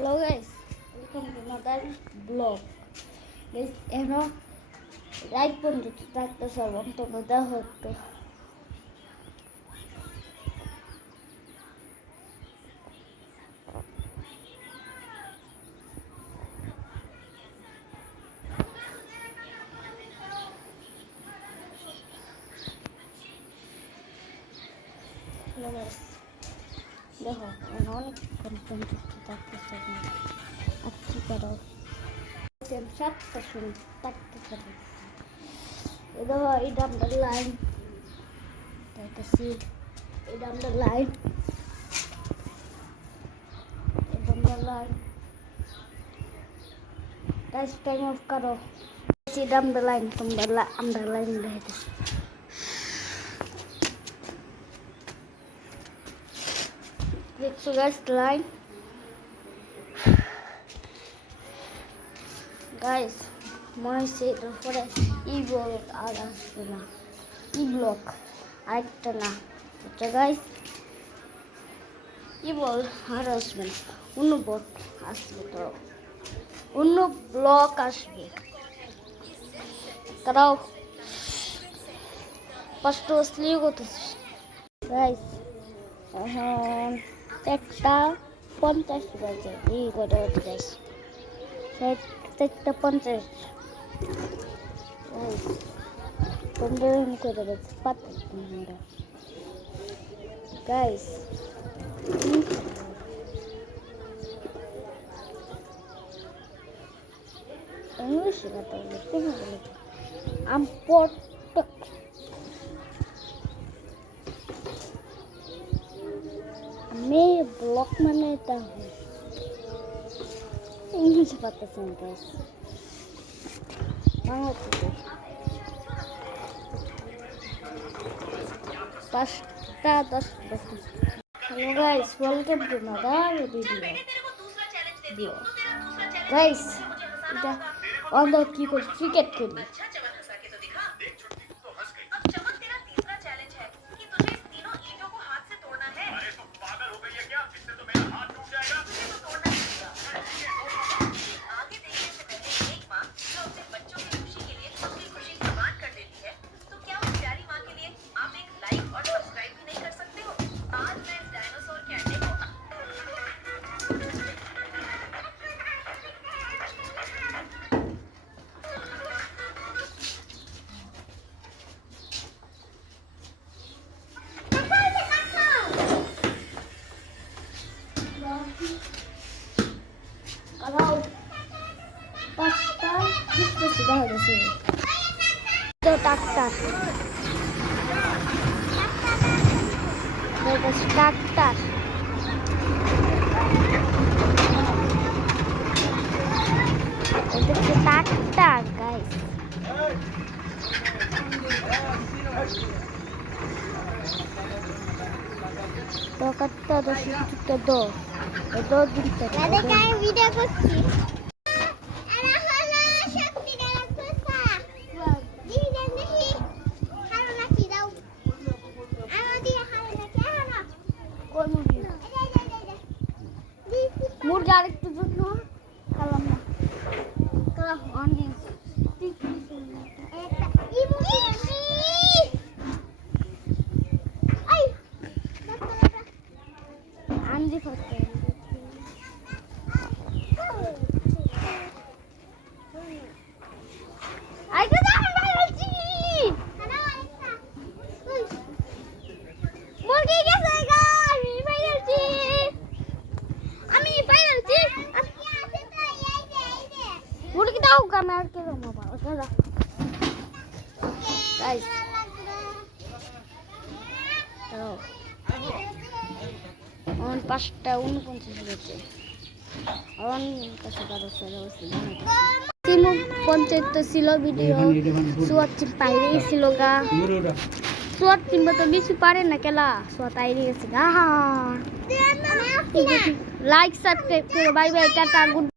Hello guys, welcome to another vlog. Guys, right পর্যন্ত থাকতে সর্বম তোমরা দেখো একটু। Hello guys, দেখো অনেক পর্যন্ত থাকতে সর্বম আর কি করো সাতটা শুনি থাকতে সর্বম দেখো এটা আমাদের লাইন দেখতেছি এটা আমাদের line guys time off karo si dam the line tombala underline deh so guys the line guys my say the for e-block arasna e-block aita na acha guys e-block harassment unno bot asbe to অন্য ব্লক আসবে তারাও কষ্ট আসলেই করতেছে গাইস এখন 1:50 বাজে এই করে উঠে গাইস 1:50 গাইস তোমরা করে দেখতে পাচ্ছ তোমরা guys English kata itu ampot me block mana itu English kata guys banget itu das hello guys welcome to another video guys এটা অন্ধ কি করে ক্রিকেট খেলি kalau pasta itu sudah ada sini itu taktar itu taktar guys তো কত তো শিখতে দো তো দিতে দাদা কাই ভিডিও করছি আরে হলো শক্তি গেল কোসা দিদি দেখি হারো না কি দাও আরো দিয়ে হারো না কে হারো কোন মুরগি মুরগি আরেকটু জন্য কালাম না কালা অনেক একটা ইমুকি আই আন্দি photo kamera ke rumah Pak. Oke lah. Guys. Tuh. On 5:49 হয়েছে। on কাছে কারো সিমু পঞ্চায়েত তো ছিল ভিডিও সুয়াত পাইরে ছিল গা সুয়াত কিংবা তো বেশি পারে না কেলা সুয়াত আইরে গেছে গা লাইক সাবস্ক্রাইব করো বাই বাই টাটা গুড